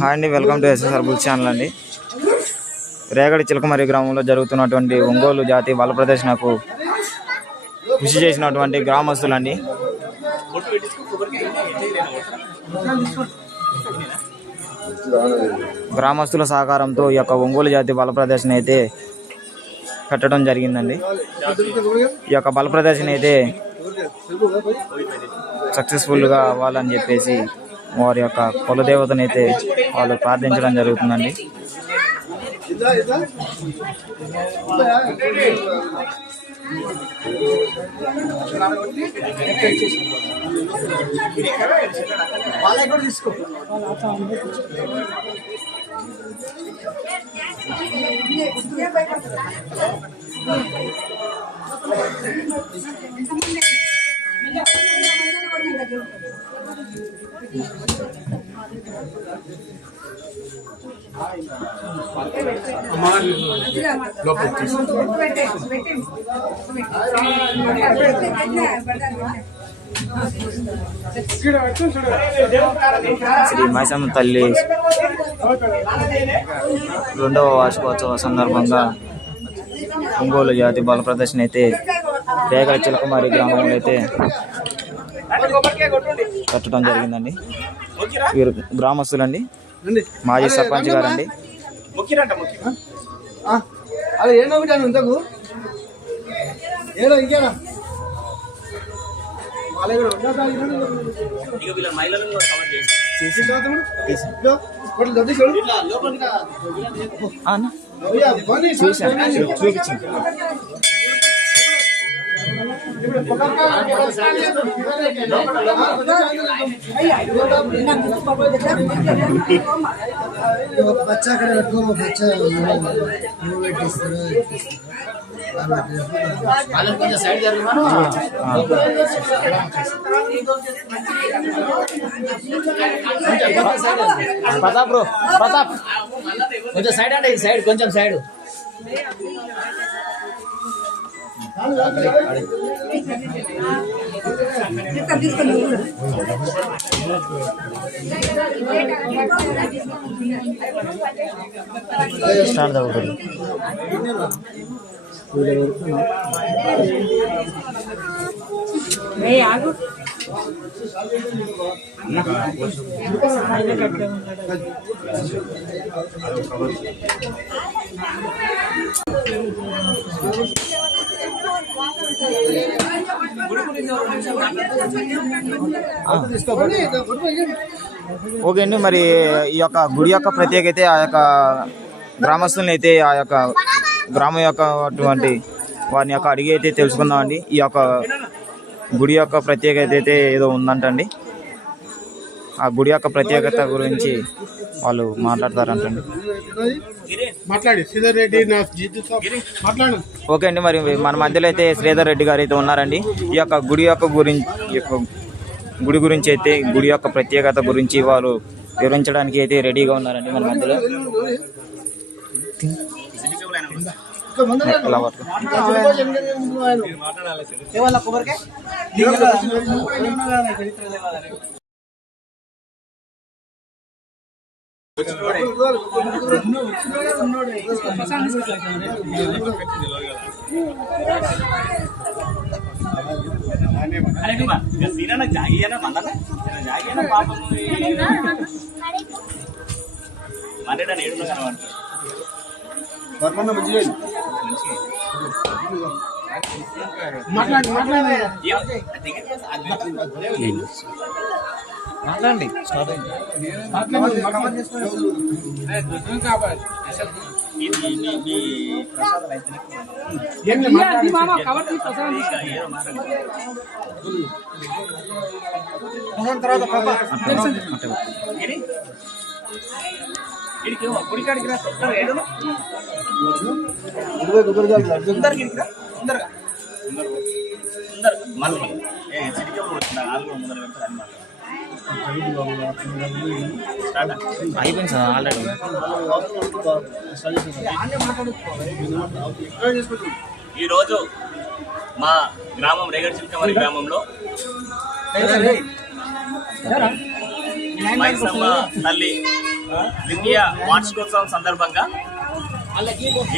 Hi అండి welcome to SSR bull channel అండి. రేగడి చిలకమరి గ్రామంలో జరుగుతున్నటువంటి ఒంగోలు జాతి బల కృషి చేసినటువంటి గ్రామస్తులండి. గ్రామస్తుల సహకారంతో ఈ యొక్క ఒంగోలు జాతి బల ప్రదర్శన అయితే పెట్టడం జరిగిందండి. ఈ యొక్క బల ప్రదర్శన అయితే సక్సెస్ఫుల్గా అవ్వాలని చెప్పేసి వారి యొక్క కులదేవతను అయితే వాళ్ళు ప్రార్థించడం జరుగుతుందండి. శ్రీ మైసమ్మ తల్లి రెండవ వార్షికోత్సవ సందర్భంగా ఒంగోలు జాతి బల ప్రదర్శన అయితే రేగల చిలకమారి గ్రామంలో అయితే కట్టడం జరిగిందండి. వీరు గ్రామస్తులండి. మాజీ సర్పంచ్ గారండి. అదే అక్కడ పెట్టుకో నువ్వు పెట్టిస్తారు ప్రతాప్ బ్రో ప్రతాప్. కొంచెం సైడ్ అంటే సైడ్ కొంచెం సైడ్. ಸ್ಟಾರ್ಟ್ ತಗೊಳ್ರಿ ಆಗು ఓకే అండి మరి ఈ యొక్క గుడి యొక్క ప్రత్యేకత ఆ యొక్క గ్రామస్తులను అయితే ఆ యొక్క గ్రామం యొక్క అటువంటి వారిని యొక్క అడిగి అయితే తెలుసుకుందాం అండి. ఈ యొక్క గుడి యొక్క ప్రత్యేకత అయితే ఏదో ఉందంటండి. ఆ గుడి యొక్క ప్రత్యేకత గురించి వాళ్ళు మాట్లాడతారంటండి. మాట్లాడి. శ్రీధర్ రెడ్డి నా జితు సాబ్. మాట్లాడు. ఓకే అండి మరి మన మధ్యలో అయితే శ్రీధర్ రెడ్డి గారు అయితే ఉన్నారండి. ఈ యొక్క గుడి యొక్క గురించి గుడి గురించి అయితే గుడి యొక్క ప్రత్యేకత గురించి వారు వివరించడానికి అయితే రెడీగా ఉన్నారండి మన మధ్యలో. ఎలా పట్టు? ఏమన్నా కొబ్బరికాయ మాట్లాడి మాట్లాడి మాట్లాడండి. ఏంటి మాట్లాడి. తర్వాత పాప ఇరవై కొబ్బరికాయలు లడ్డు అయిపోయింది సార్ ఆల్రెడీ. ఈరోజు మా గ్రామం రేగడి చిలకమరి గ్రామంలో మైసమ్మ తల్లి ద్వితీయ వార్షికోత్సవం సందర్భంగా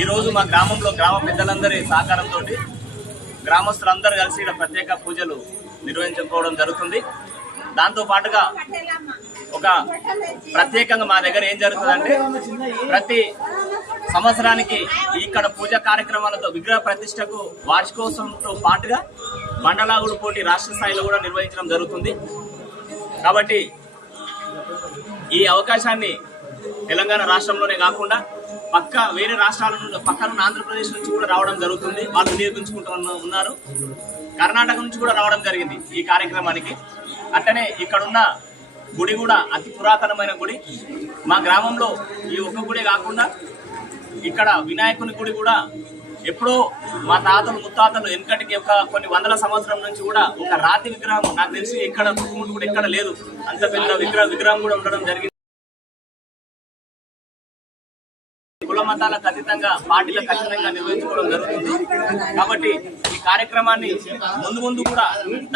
ఈరోజు మా గ్రామంలో గ్రామ పెద్దలందరి సహకారంతో గ్రామస్తులందరూ కలిసి ఇక్కడ ప్రత్యేక పూజలు నిర్వహించుకోవడం జరుగుతుంది. దాంతో పాటుగా ఒక ప్రత్యేకంగా మా దగ్గర ఏం జరుగుతుందంటే ప్రతి సంవత్సరానికి ఇక్కడ పూజ కార్యక్రమాలతో విగ్రహ ప్రతిష్టకు వార్షికోత్సవంతో పాటుగా మండలాగుడు పోటీ రాష్ట్ర స్థాయిలో కూడా నిర్వహించడం జరుగుతుంది. కాబట్టి ఈ అవకాశాన్ని తెలంగాణ రాష్ట్రంలోనే కాకుండా పక్క వేరే రాష్ట్రాల నుండి పక్కన ఆంధ్రప్రదేశ్ నుంచి కూడా రావడం జరుగుతుంది. వాళ్ళు వినియోగించుకుంటూ ఉన్నారు. కర్ణాటక నుంచి కూడా రావడం జరిగింది ఈ కార్యక్రమానికి. అట్టనే ఇక్కడున్న గుడి కూడా అతి పురాతనమైన గుడి. మా గ్రామంలో ఈ ఒక్క గుడి కాకుండా ఇక్కడ వినాయకుని గుడి కూడా ఎప్పుడో మా తాతలు ముత్తాతలు వెనకటికి ఒక కొన్ని వందల సంవత్సరం నుంచి కూడా ఒక రాతి విగ్రహం. నాకు తెలిసి ఇక్కడ కూడా ఎక్కడ లేదు. అంత పెద్ద విగ్రహ విగ్రహం కూడా ఉండడం జరిగింది. కుల మతాలకు అతీతంగా పార్టీలకు అతీతంగా నిర్వహించుకోవడం జరుగుతుంది. కాబట్టి ఈ కార్యక్రమాన్ని ముందు ముందు కూడా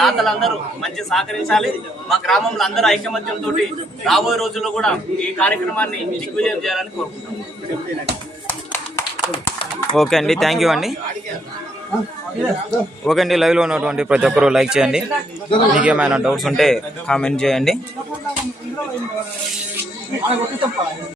దాతలందరూ మంచి సహకరించాలి. మా గ్రామంలో అందరూ ఐకమత్యంతో రాబోయే రోజుల్లో కూడా ఈ కార్యక్రమాన్ని దిగ్విజయం చేయాలని కోరుకుంటున్నాం. ఓకే అండి థ్యాంక్ యూ అండి. ఓకే అండి లైవ్లో ఉన్నటువంటి ప్రతి ఒక్కరూ లైక్ చేయండి. మీకు ఏమైనా డౌట్స్ ఉంటే కామెంట్ చేయండి.